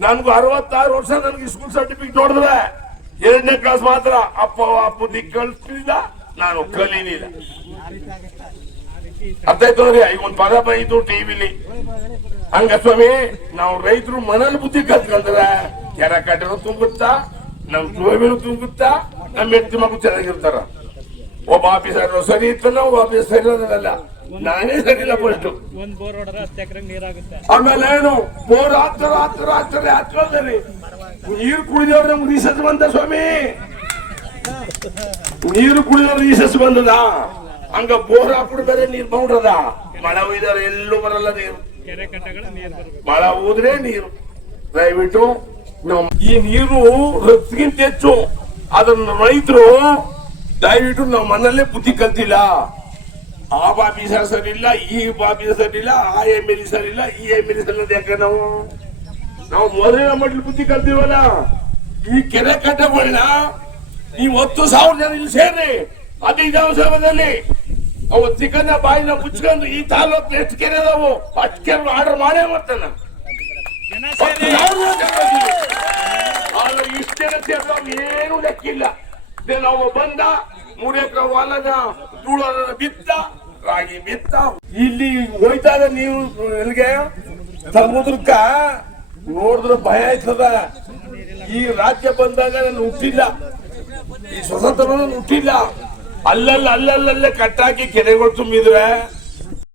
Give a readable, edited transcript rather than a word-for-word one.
ನನ್ಗೂ 66 ವರ್ಷ, ನನ್ಗೆ ಸ್ಕೂಲ್ ಸರ್ಟಿಫಿಕೇಟ್ ನೋಡಿದ್ರೆ 2ನೇ ಕ್ಲಾಸ್ ಮಾತ್ರ. ಅಪ್ಪ ಬುದ್ಧಿ ಕಲಿಸ್ಲಿಲ್ಲ, ನಾನು ಕಲೀಲಿಲ್ಲ. ಅರ್ಥ ಆಯ್ತು ನೋಡ್ರಿ. ಈಗ ಒಂದು ಪದ ಬೈತು ಟಿವಿಲಿ, ಹಂಗ ಸ್ವಾಮಿ ನಾವು ರೈತರು ಮನೇಲಿ ಬುದ್ಧಿ ಕಲ್ತ್ಕೊಂಡ್ರೆ ಕೆರೆ ಕಟ್ಟೆನೂ ತುಂಬುತ್ತಾ, ನಮ್ ಸೋಮಿನೂ ತುಂಬುತ್ತಾ, ನಮ್ಮ ಹೆಂಡತಿ ಮಗು ಚೆನ್ನಾಗಿರ್ತಾರ. ಒಬ್ಬ ಆಫೀಸರ್ ಸರಿ ಇರ್ತಾನ, ಒಬ್ಬ ಆಫೀಸರ್ ಸರಿ ಇರೋದಿಲ್ಲ. ನಾನೇ ಸರಿಯಿಲ್ಲ ಫಸ್ಟ್. ಆಮೇಲೆ ಏನು ಬೋರ್ ಹಾಕ್ತಾರೆ. ನೀರು ಕುಡಿದವ್ರು ನಮ್ಗೆ ರೀಸಸ್ ಬಂದ ಸ್ವಾಮಿ, ನೀರು ಕುಡಿದವ್ರು ರೀಸಸ್ ಬಂದದ. ಹಂಗ ಬೋರ್ ಹಾಕ್ಬಿಟ್ಟು ಬೇರೆ ನೀರು ಬೌಂಡ್ರದ. ಮಳೆ ಹೋಯ್ದಾರೆ ಎಲ್ಲೂ ಬರಲ್ಲ ನೀರು, ಮಳೆ ಹೋದ್ರೆ ನೀರು. ದಯವಿಟ್ಟು ಈ ನೀರು ರಫ್ಗಿಂತ ಹೆಚ್ಚು. ಅದನ್ನ ರೈತರು ದಯವಿಟ್ಟು ನಾವು ಮನಲ್ಲೇ ಬುದ್ಧಿ ಕಲ್ತಿಲ್ಲ. ಆ ಆಫೀಸರ್ ಸರಿ ಇಲ್ಲ, ಈ ಆಫೀಸರ್ ಸರಿ ಇಲ್ಲ, ಆ MLA ಸರಿ ಇಲ್ಲ, ಈ MLA ಸರಿ ಇಲ್ಲ. ಯಾಕೆ ನಾವು ಮೊದಲಿನ ಮಟ್ಲಿ ಬುದ್ಧಿ ಕಲ್ತೀವಲ್ಲ. ಈ ಕೆರೆ ಕಟ್ಟೆಗಳನ್ನ ನೀವು 10,000 ಜನ ಇಲ್ಲಿ ಸೇರಿ 15 ಸಾವಿರದಲ್ಲಿ ಅವು ಚಿಕನ್ನ ಬಾಯಿನ ಮುಚ್ಕೊಂಡು ಈ ತಾಲೂಕು ಎಷ್ಟು ಕೆರೆ ಅದಾವು ಅಷ್ಟು ಕೆರೆ ಆರ್ಡರ್ ಮಾಡೇ ಮಾಡ್ತಾನ. ಇಷ್ಟು ಜನ ಸೇರಿದವ್ ಏನು ಲೆಕ್ಕಿಲ್ಲ. ನಾವು ಬಂದ 3 ಎಕರೆ ಹೊಲನ ಧೂಳನ ಬಿತ್ತ, ರಾಗಿ ಬಿತ್ತ. ಇಲ್ಲಿ ಹೋಯ್ತಾದ ನೀವು ಎಲ್ಲಿಗೆ ಸಮುದ್ರಕ್ಕ ನೋಡಿದ್ರೆ ಭಯ ಆಯ್ತದ. ಈ ರಾಜ್ಯ ಬಂದಾಗ ನಾನು ಹುಟ್ಟಿಲ್ಲ, ಈ ಸ್ವತಂತ್ರ ಹುಟ್ಟಿಲ್ಲ. ಅಲ್ಲಲ್ಲೇ ಕಟ್ಟಾಕಿ ಕೆರೆಗಳು ತುಂಬಿದ್ರೆ